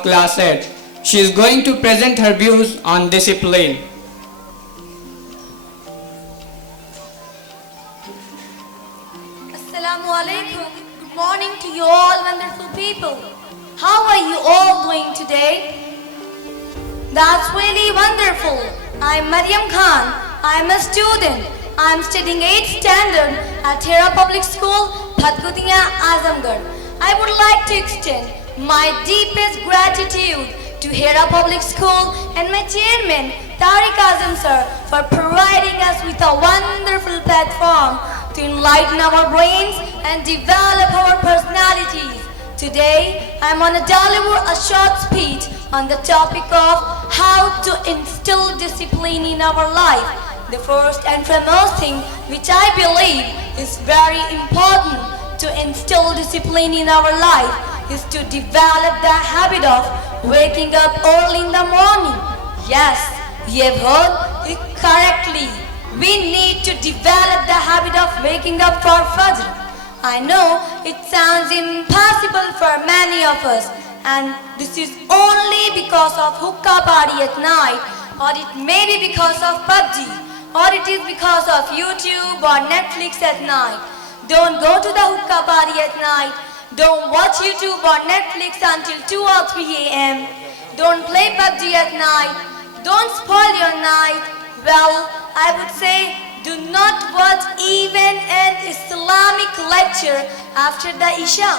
Class 8. She is going to present her views on discipline. Assalamu alaikum. Good morning to you all wonderful people. How are you all doing today? That's really wonderful. I'm Maryam Khan. I'm a student. I'm studying 8th standard at Hera Public School, Bhatgutiya, Azamgarh. I would like to extend my deepest gratitude to Hera Public School and my chairman, Tariq Azam sir, for providing us with a wonderful platform to enlighten our brains and develop our personalities. Today, I am going to deliver a short speech on the topic of how to instill discipline in our life. The first and foremost thing which I believe is very important to instill discipline in our life is to develop the habit of waking up early in the morning. Yes, you have heard it correctly. We need to develop the habit of waking up for Fajr. I know it sounds impossible for many of us, and this is only because of hookah party at night, or it may be because of PUBG, or it is because of YouTube or Netflix at night. Don't go to the hookah party at night. Don't watch YouTube or Netflix until 2 or 3 a.m. Don't play PUBG at night. Don't spoil your night. Well, I would say do not watch even an Islamic lecture after the Isha.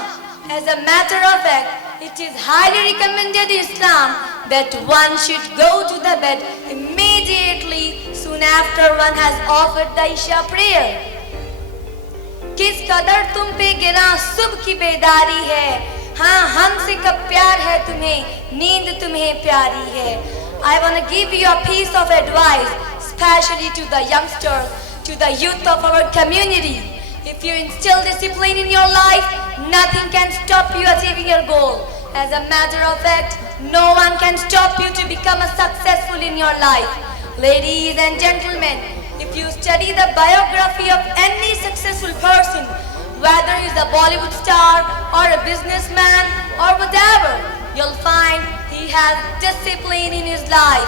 As a matter of fact, it is highly recommended in Islam that one should go to the bed immediately soon after one has offered the Isha prayer. किस कदर तुम पे गिरा सुबह की बेदारी है, हाँ हमसे कब प्यार है तुम्हें, नींद तुम्हें प्यारी है. I want to give you a piece of advice, especially to the youngsters, to the youth of our community. If you instill discipline in your life, nothing can stop you achieving your goal. As a matter of fact, no one can stop you to become a successful in your life. Ladies and gentlemen, if you study the biography of any successful person, whether he's a Bollywood star or a businessman or whatever, you'll find he has discipline in his life.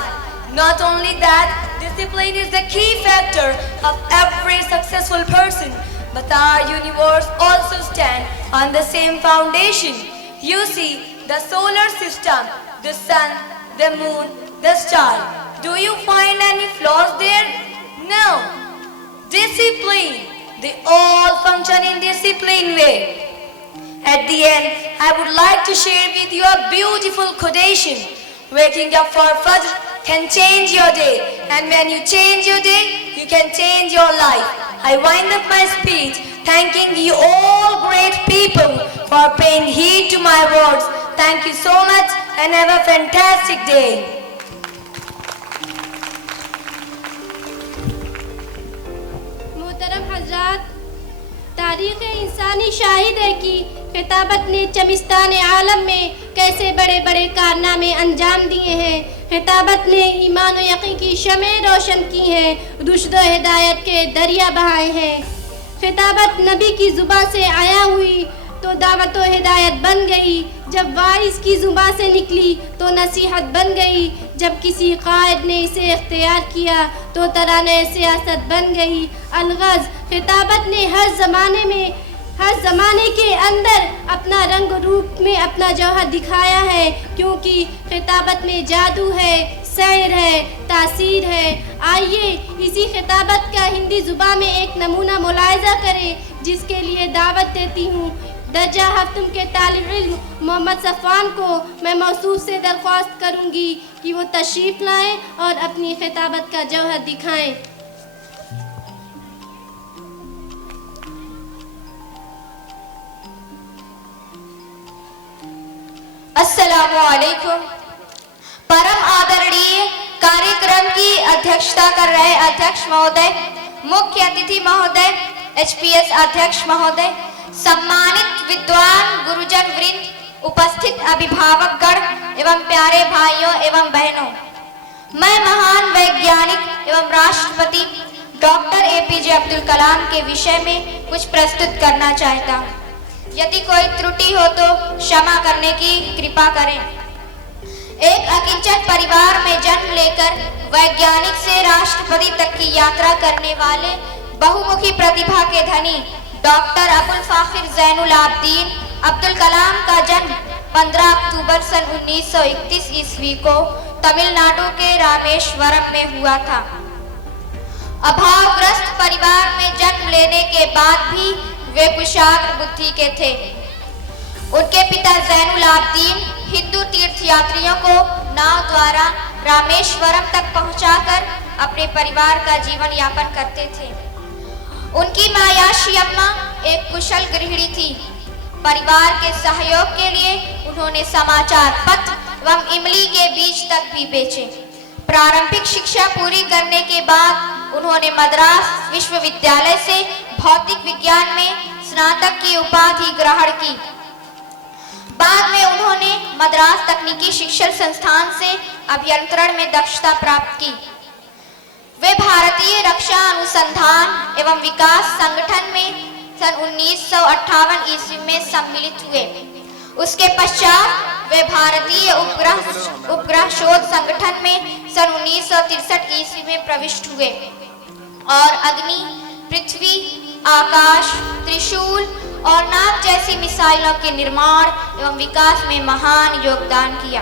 Not only that, discipline is the key factor of every successful person. But our universe also stands on the same foundation. You see, the solar system, the sun, the moon, the star. Do you find any flaws there? No. Discipline. They all function in disciplined way. At the end, I would like to share with you a beautiful quotation. Waking up for Fajr can change your day, and when you change your day, you can change your life. I wind up my speech thanking you all great people for paying heed to my words. Thank you so much and have a fantastic day. मोहतरम हजरात, तारीख़ इंसानी शाहिद है कि खिताबत ने चमिस्तान आलम में कैसे बड़े बड़े कारनामे अंजाम दिए हैं. खिताबत ने ईमान और यकीन की शमें रोशन की हैं, रुश्द व हिदायत के दरिया बहाए हैं. खिताबत नबी की ज़ुबान से आया हुई तो दावत व हिदायत बन गई. जब वाइस की ज़ुबान से निकली तो नसीहत बन गई. जब किसी कायद ने इसे इख्तियार किया तो तराने सियासत बन गई. अलगज़ खिताबत ने हर ज़माने के अंदर अपना रंग रूप में अपना जौहर दिखाया है, क्योंकि खिताबत में जादू है, सैर है, तासीर है. आइए इसी खिताबत का हिंदी ज़ुबान में एक नमूना मुलाहिज़ा करें, जिसके लिए दावत देती हूँ दर्जा हफ्तम के तालिब इल्म मोहम्मद सफ़ान को मैं मौसूफ से दरख्वास्त करूँगी कि वो तशरीफ़ लाएँ और अपनी खिताबत का जौहर दिखाएँ. अस्सलामु अलैकुम. परम आदरणीय कार्यक्रम की अध्यक्षता कर रहे अध्यक्ष महोदय, मुख्य अतिथि महोदय, HPS अध्यक्ष महोदय, सम्मानित विद्वान गुरुजन वृंद, उपस्थित अभिभावकगण एवं प्यारे भाइयों एवं बहनों, मैं महान वैज्ञानिक एवं राष्ट्रपति डॉक्टर APJ अब्दुल कलाम के विषय में कुछ प्रस्तुत करना चाहता हूँ. यदि कोई त्रुटि हो तो क्षमा करने की कृपा करें. एक अकिंचन परिवार में जन्म लेकर वैज्ञानिक से राष्ट्रपति तक की यात्रा करने वाले बहुमुखी प्रतिभा के धनी डॉक्टर अबुल फाखिर जैनुल आबदीन अब्दुल कलाम का जन्म 15 अक्टूबर सन 1931 ईस्वी को तमिलनाडु के रामेश्वरम में हुआ था। अभावग्रस्त परिवार में जन्म लेने के बाद भी वे कुशाग्र बुद्धि के थे। उनके पिता जैनुल आबदीन हिंदू तीर्थयात्रियों को नाव द्वारा रामेश्वरम तक पहुंचाकर अपने परिवार का जीवन यापन करते थे। उनकी मां याशी अम्मा एक कुशल गृहिणी थी। परिवार के सहयोग के लिए उन्होंने समाचार पत्र एवं इमली के बीज तक भी बेचे। प्रारंभिक शिक्षा पूरी करने के बाद उन्होंने मद्रास विश्वविद्यालय से भौतिक विज्ञान में स्नातक की उपाधि ग्रहण की। बाद में उन्होंने मद्रास तकनीकी शिक्षण संस्थान से अभियंत्रण में दक्षता प्राप्त की। वे भारतीय रक्षा अनुसंधान एवं विकास संगठन में सन 1958 ईस्वी में सम्मिलित हुए। उसके पश्चात वे भारतीय उपग्रह शोध संगठन में सन 1963 ईस्वी में प्रविष्ट हुए और अग्नि, पृथ्वी, आकाश, त्रिशूल और नाग जैसी मिसाइलों के निर्माण एवं विकास में महान योगदान किया।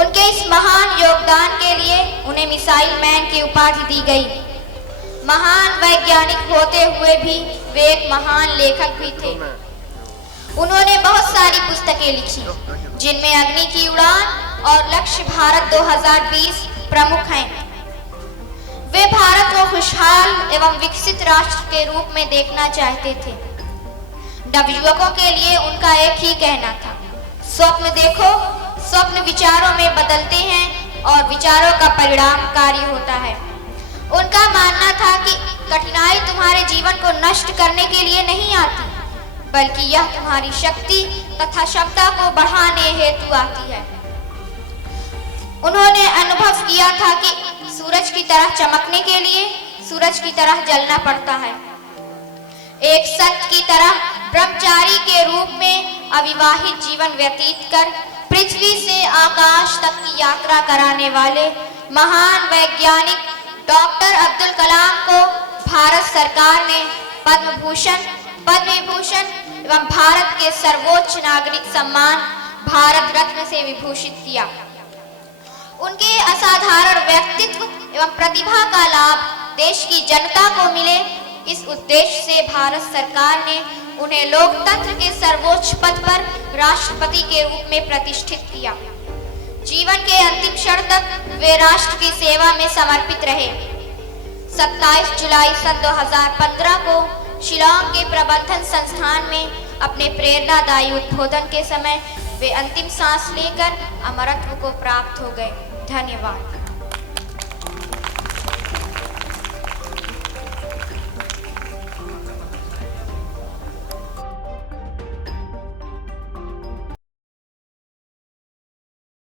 उनके इस महान योगदान के लिए उन्हें मिसाइल मैन की उपाधि दी गई। महान वैज्ञानिक होते हुए भी वे एक महान लेखक भी थे। उन्होंने बहुत सारी पुस्तकें लिखी, जिनमें अग्नि की उड़ान और लक्ष्य भारत 2020 प्रमुख हैं। वे भारत को खुशहाल एवं विकसित राष्ट्र के रूप में देखना चाहते थे। नवयुवकों के लिए उनका एक ही कहना था, स्वप्न देखो, स्वप्न विचारों में बदलते हैं और विचारों का परिणाम कार्य होता है। उनका मानना था कि कठिनाई तुम्हारे जीवन को नष्ट करने के लिए नहीं आती, बल्कि यह तुम्हारी शक्ति तथा क्षमता को बढ़ाने हेतु आती है। उन्होंने अनुभव किया था कि सूरज की तरह चमकने के लिए सूरज की तरह जलना पड़ता है। एक संत की तरह ब्रह्मचारी के रूप में अविवाहित जीवन व्यतीत कर पृथ्वी से आकाश तक की यात्रा कराने वाले महान वैज्ञानिक डॉक्टर अब्दुल कलाम को भारत सरकार ने पद्म भूषण, पद्म विभूषण एवं भारत के सर्वोच्च नागरिक सम्मान भारत रत्न से विभूषित किया। उनके असाधारण व्यक्तित्व एवं प्रतिभा का लाभ देश की जनता को मिले, इस उद्देश्य से भारत सरकार ने उन्हें लोकतंत्र के सर्वोच्च पद पर राष्ट्रपति के रूप में प्रतिष्ठित किया। जीवन के अंतिम क्षण तक वे राष्ट्र की सेवा में समर्पित रहे। 27 जुलाई सन 2015 को शिलांग के प्रबंधन संस्थान में अपने प्रेरणादायी उद्बोधन के समय वे अंतिम सांस लेकर अमरत्व को प्राप्त हो गए। धन्यवाद।